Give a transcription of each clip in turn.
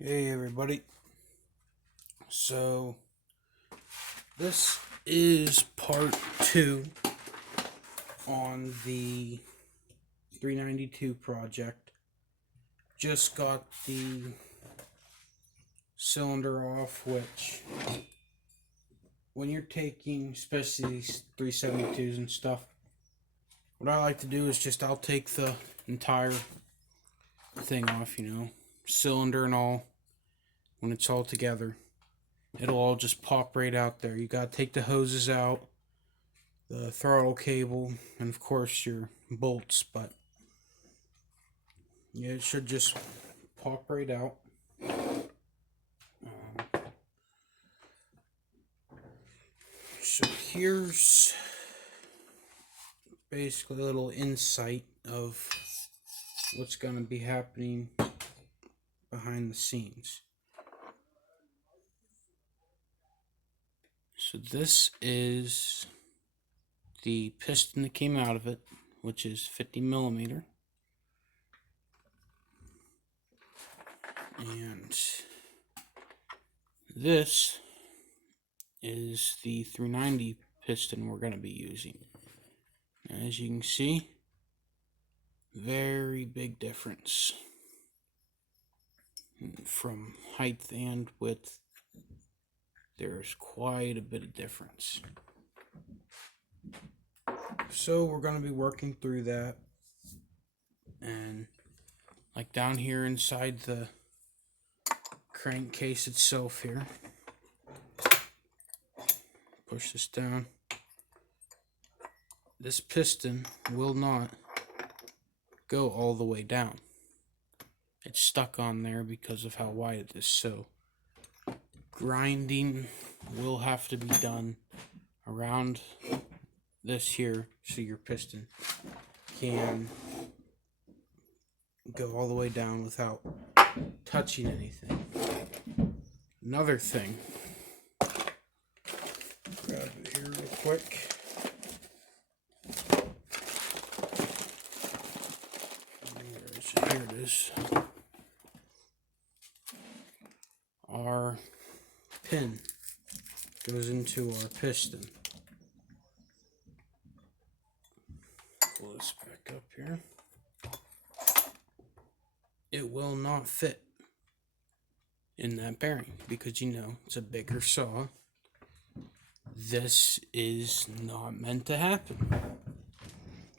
Hey everybody. So this is part 2 on the 392 project. Just got the cylinder off, which when you're taking especially these 372s and stuff, what I like to do is I'll take the entire thing off, cylinder and all. When it's all together, it'll all just pop right out there. You gotta take the hoses out, the throttle cable, and of course your bolts, but yeah, it should just pop right out. So here's basically a little insight of what's going to be happening behind the scenes. So this is the piston that came out of it, which is 50 millimeter. And this is the 390 piston we're going to be using. As you can see, very big difference from height and width. There's quite a bit of difference. So we're going to be working through that, and like down here inside the crankcase itself here, push this down. This piston will not go all the way down. It's stuck on there because of how wide it is, so grinding will have to be done around this here so your piston can go all the way down without touching anything. Another thing, grab it here real quick. Here it is. Our pin goes into our piston. Pull this back up here. It will not fit in that bearing because it's a bigger saw. This is not meant to happen.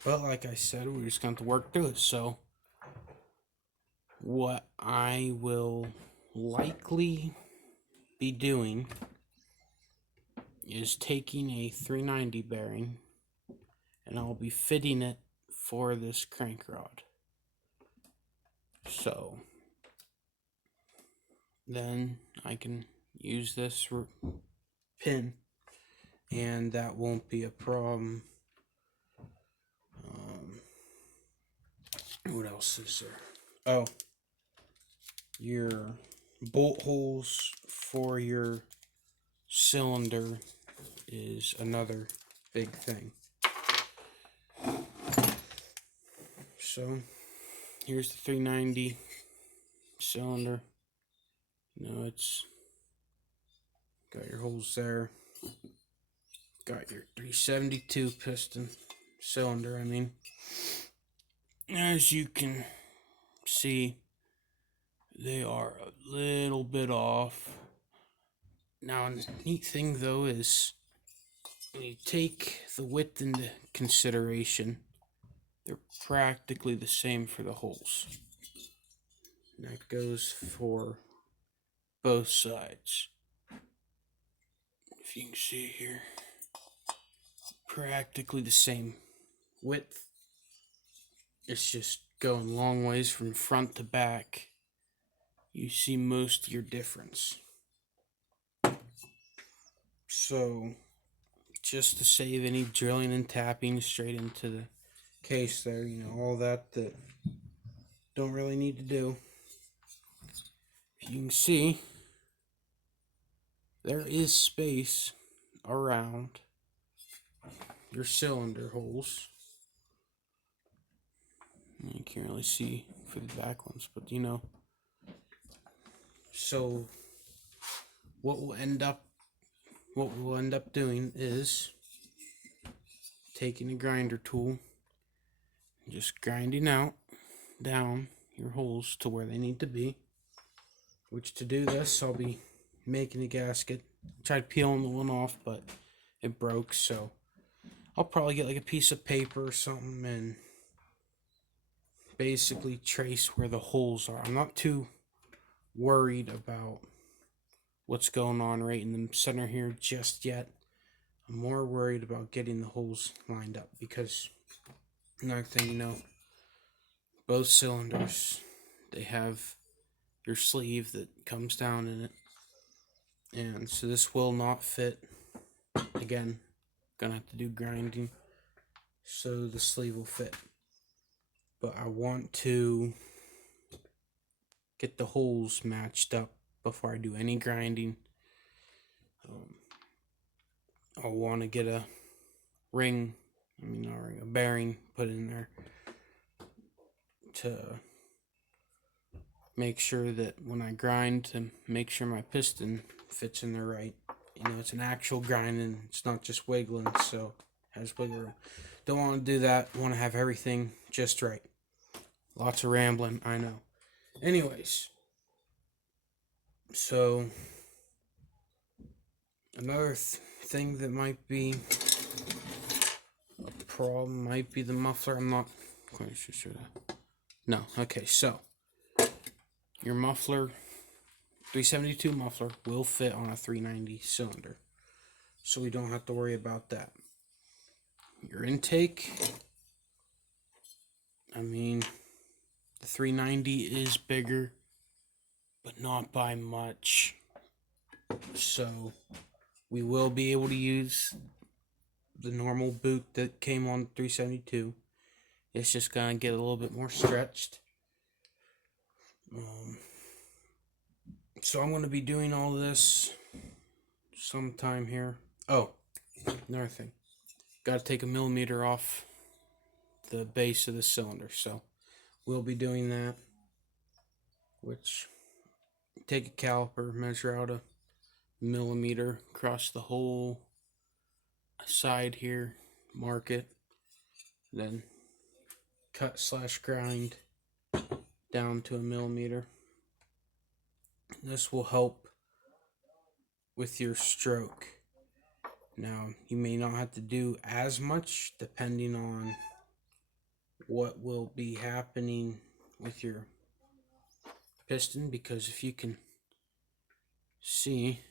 But like I said, we're just going to work through it. So what I will likely be doing is taking a 390 bearing and I'll be fitting it for this crank rod. So then I can use this pin and that won't be a problem. What else is there? Oh, your bolt holes for your cylinder is another big thing. So here's the 390 cylinder. It's got your holes there. Got your 372 piston cylinder, As you can see, they are a little bit off. Now, the neat thing though is when you take the width into consideration, they're practically the same for the holes. And that goes for both sides. If you can see here, practically the same width. It's just going long ways from front to back. You see most of your difference. So just to save any drilling and tapping straight into the case there, all that don't really need to do. If you can see, there is space around your cylinder holes. You can't really see for the back ones, but So what we'll end up doing is taking a grinder tool, just grinding out down your holes to where they need to be. Which, to do this, I'll be making a gasket. Tried peeling the one off, but it broke, so I'll probably get like a piece of paper or something and basically trace where the holes are. I'm not too worried about what's going on right in the center here just yet. I'm more worried about getting the holes lined up, because another thing, you know, both cylinders, they have your sleeve that comes down in it, and so this will not fit. Again, gonna have to do grinding so the sleeve will fit, but I want to get the holes matched up before I do any grinding. I'll want to get a ring, a bearing put in there to make sure that when I grind, to make sure my piston fits in there right. You know, it's an actual grind and it's not just wiggling, so it has wiggle room. Don't want to do that. Want to have everything just right. Lots of rambling, I know. Anyways, so another thing that might be a problem might be the muffler. I'm not quite sure that. No, okay, so your muffler, 372 muffler, will fit on a 390 cylinder, so we don't have to worry about that. Your intake, the 390 is bigger, but not by much, so we will be able to use the normal boot that came on 372. It's just gonna get a little bit more stretched. So I'm gonna be doing all this sometime here. Oh, another thing, gotta take a millimeter off the base of the cylinder, so we'll be doing that. Which, take a caliper, measure out a millimeter across the whole side here, mark it, then cut/grind down to a millimeter. This will help with your stroke. Now, you may not have to do as much depending on what will be happening with your piston, because if you can see,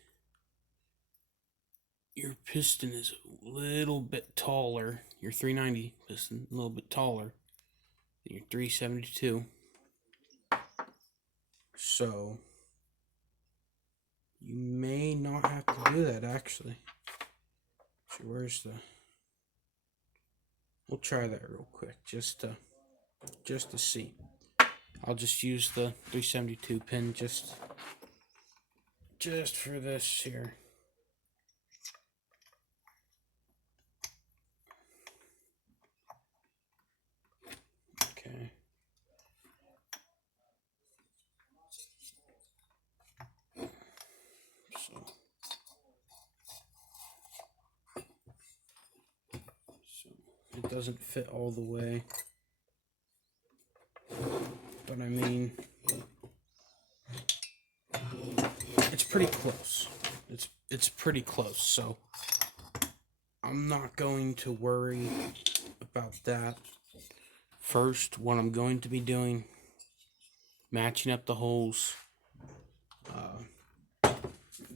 your piston is a little bit taller, your 390 piston, a little bit taller than your 372. So, you may not have to do that, actually. So where's the... We'll try that real quick, just to see. I'll just use the 372 pin just for this here. Okay. So it doesn't fit all the way, but it's pretty close. It's pretty close, so I'm not going to worry about that. First, what I'm going to be doing, matching up the holes,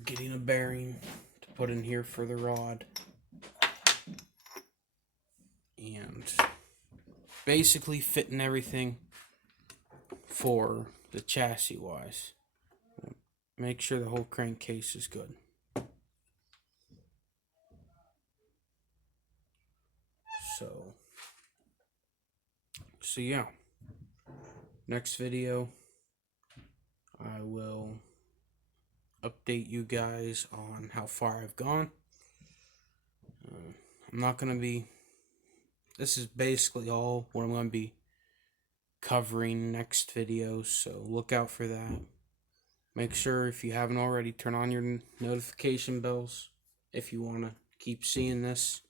getting a bearing to put in here for the rod, and basically fitting everything for the chassis wise. Make sure the whole crankcase is good. So yeah, next video I will update you guys on how far I've gone. I'm not going to be, this is basically all what I'm going to be covering next video, so look out for that. Make sure, if you haven't already, turn on your notification bells if you want to keep seeing this.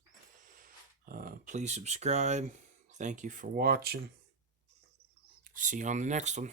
Please subscribe. Thank you for watching. See you on the next one.